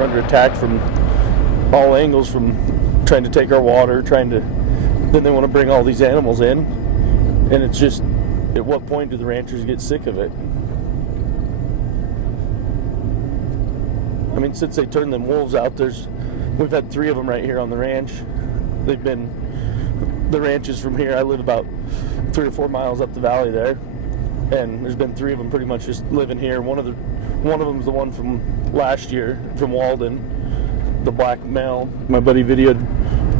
we're under attack from all angles, from trying to take our water, then they want to bring all these animals in, and it's just, at what point do the ranchers get sick of it? I mean, since they turned them wolves out, we've had 3 of them right here on the ranch. The ranch is from here. I live about 3 or 4 miles up the valley there, and there's been 3 of them pretty much just living here. One of them's the one from last year, from Walden, the black male. My buddy videoed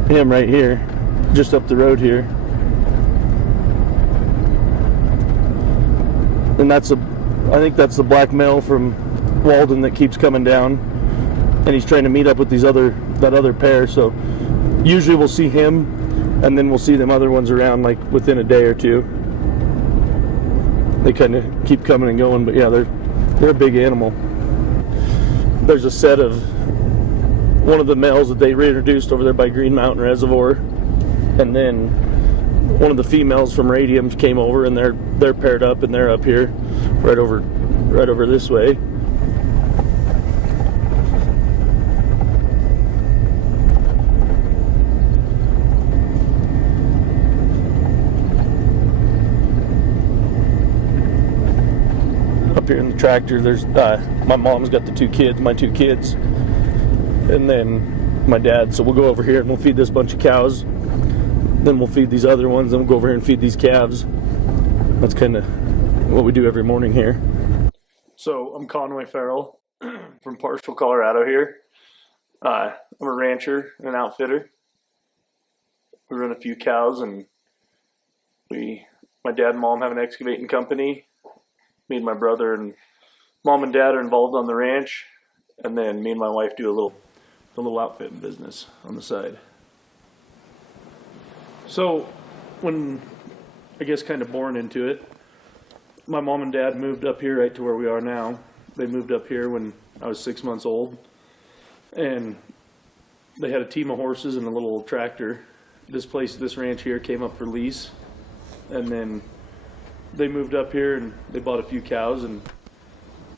him right here, just up the road here. And I think that's the black male from Walden that keeps coming down, and he's trying to meet up with that other pair. So usually we'll see him, and then we'll see them other ones around like within a day or 2. They kind of keep coming and going, but yeah, they're a big animal. There's a set of one of the males that they reintroduced over there by Green Mountain Reservoir, and then one of the females from Radium came over, and they're paired up, and they're up here, right over this way. Up here in the tractor, there's my mom's got my 2 kids, and then my dad. So we'll go over here and we'll feed this bunch of cows. Then we'll feed these other ones. Then we'll go over here and feed these calves. That's kind of what we do every morning here. So I'm Conway Farrell from Parshall, Colorado here. I'm a rancher and an outfitter. We run a few cows, and my dad and mom have an excavating company. Me and my brother and mom and dad are involved on the ranch, and then me and my wife do a little outfitting business on the side. So when, I guess kind of born into it, my mom and dad moved up here right to where we are now. They moved up here when I was 6 months old, and they had a team of horses and a little old tractor. This ranch here came up for lease, and then they moved up here and they bought a few cows, and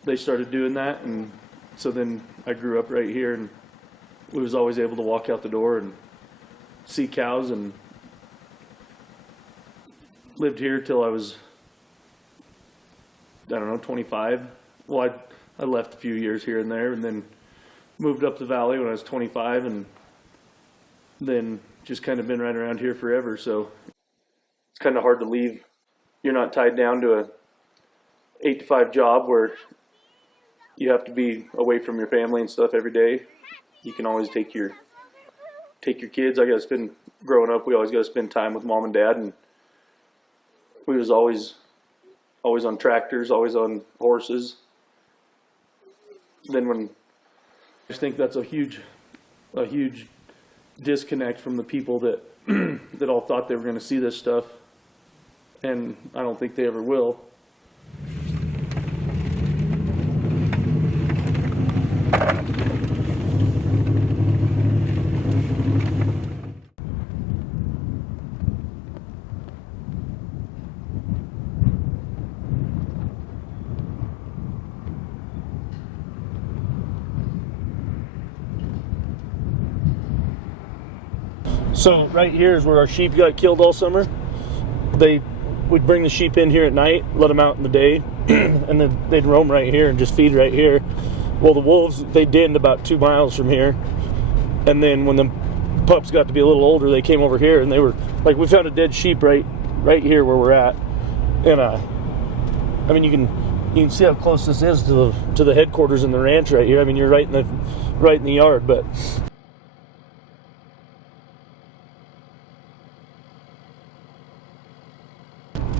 they started doing that. And so then I grew up right here, and we was always able to walk out the door and see cows, and lived here till I was, 25. Well, I left a few years here and there, and then moved up the valley when I was 25, and then just kind of been right around here forever. So it's kind of hard to leave. You're not tied down to a 8 to 5 job where you have to be away from your family and stuff every day. You can always take your kids. Growing up, we always got to spend time with mom and dad, and we was always on tractors, always on horses. Then I just think that's a huge disconnect from the people that that all thought they were going to see this stuff, and I don't think they ever will. So right here is where our sheep got killed all summer. We'd bring the sheep in here at night, let them out in the day, and then they'd roam right here and just feed right here. Well, the wolves, they denned about 2 miles from here, and then when the pups got to be a little older, they came over here, and they were like, we found a dead sheep right here where we're at, and I mean, you can see how close this is to the headquarters in the ranch right here. I mean, you're right in the yard, but.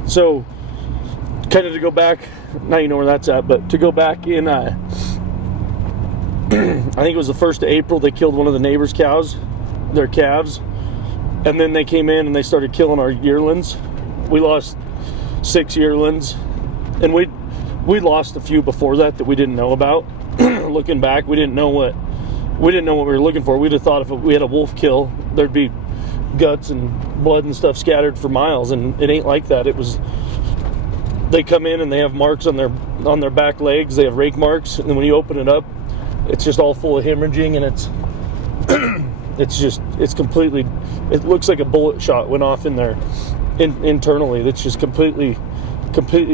So, kind of to go back, now you know where that's at, but to go back in, I think it was the 1st of April, they killed one of the neighbors' cows, their calves, and then they came in and they started killing our yearlings. We lost 6 yearlings, and we lost a few before that we didn't know about. Looking back, we didn't know what we were looking for. We'd have thought if we had a wolf kill, there'd be guts and blood and stuff scattered for miles, and it ain't like that. They come in and they have marks on their back legs. They have rake marks, and then when you open it up, it's just all full of hemorrhaging, and it's completely, it looks like a bullet shot went off in there internally. That's just completely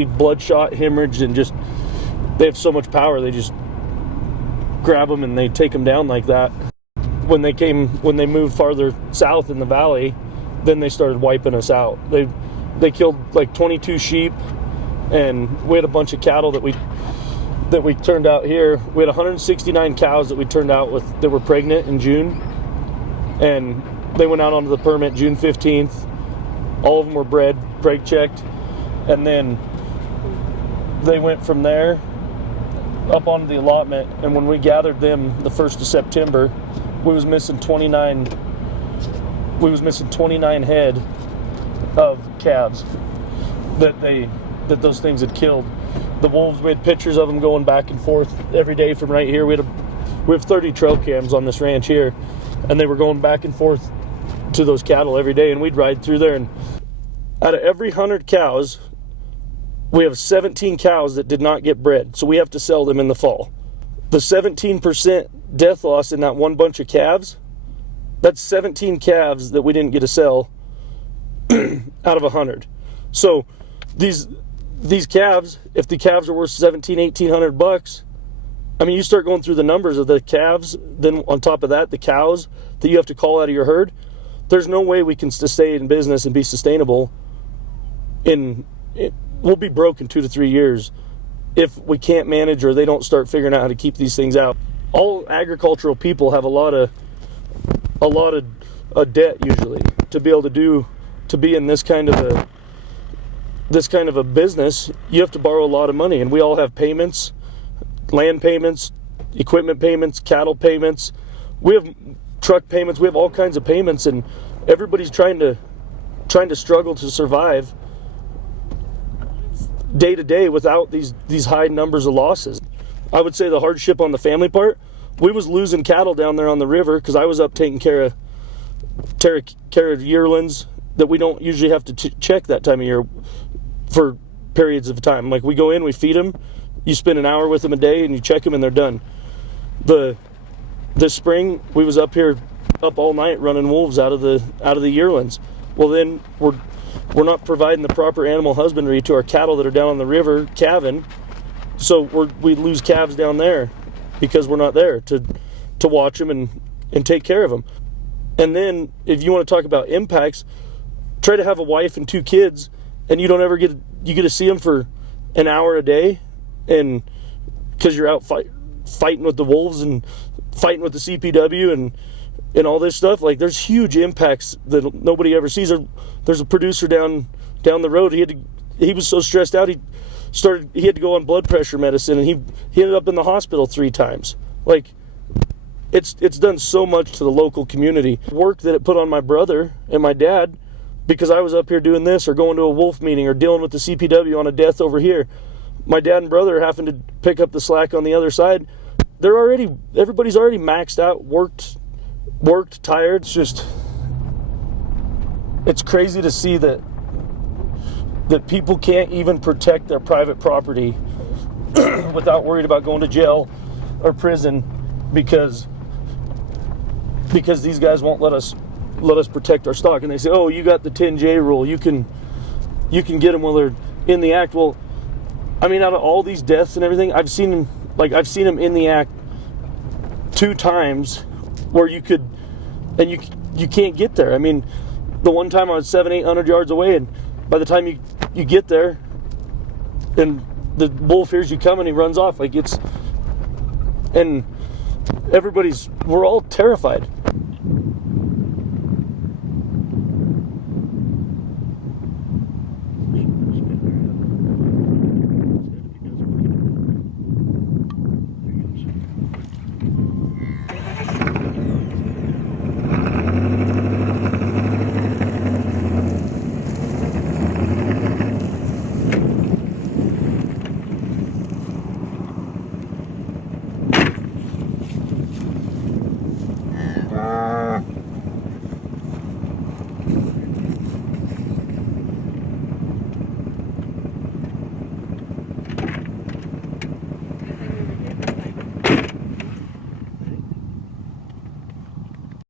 bloodshot, hemorrhaged, and just, they have so much power, they just grab them and they take them down like that. When they moved farther south in the valley, then they started wiping us out. They killed like 22 sheep, and we had a bunch of cattle that we turned out here. We had 169 cows that we turned out with that were pregnant in June, and they went out onto the permit June 15th. All of them were bred, preg checked, and then they went from there up onto the allotment. And when we gathered them the 1st of September, we was missing 29 head of calves that those things had killed. The wolves, we had pictures of them going back and forth every day from right here. We have 30 trail cams on this ranch here, and they were going back and forth to those cattle every day, and we'd ride through there, and out of every 100 cows, we have 17 cows that did not get bred, so we have to sell them in the fall. The 17% death loss in that one bunch of calves, that's 17 calves that we didn't get to sell out of 100. So these calves, if the calves are worth $1,800-$1,800, I mean, you start going through the numbers of the calves, then on top of that, the cows that you have to call out of your herd. There's no way we can stay in business and be sustainable. We'll be broke in 2 to 3 years if we can't manage, or they don't start figuring out how to keep these things out. All agricultural people have a lot of debt usually to be able to be in this kind of a business. You have to borrow a lot of money, and we all have payments, land payments, equipment payments, cattle payments. We have truck payments. We have all kinds of payments, and everybody's trying to struggle to survive day to day without these high numbers of losses. I would say the hardship on the family part, we was losing cattle down there on the river because I was up taking care of yearlings that we don't usually have to check that time of year for periods of time. Like, we go in, we feed them, you spend an hour with them a day, and you check them, and they're done. This spring we was up here up all night running wolves out of the yearlings. Well, then we're not providing the proper animal husbandry to our cattle that are down on the river calving, so we lose calves down there because we're not there to watch them and take care of them. And then if you want to talk about impacts, try to have a wife and 2 kids, and you don't ever get to see them for an hour a day, and because you're out fighting with the wolves and fighting with the CPW and all this stuff. Like, there's huge impacts that nobody ever sees. There's a producer down the road. He was so stressed out, he had to go on blood pressure medicine, and he ended up in the hospital 3 times. Like, it's done so much to the local community. Work that it put on my brother and my dad, because I was up here doing this or going to a wolf meeting or dealing with the CPW on a death over here. My dad and brother are having to pick up the slack on the other side. Everybody's already maxed out, worked, tired. It's crazy to see that people can't even protect their private property without worried about going to jail or prison because these guys won't let us protect our stock. And they say, oh, you got the 10J rule, you can get them while they're in the act. Well, I mean, out of all these deaths and everything, I've seen them in the act 2 times where you could, and you can't get there. I mean, the one time I was 700-800 yards away, and by the time you get there, and the wolf hears you coming, he runs off. Like, and we're all terrified.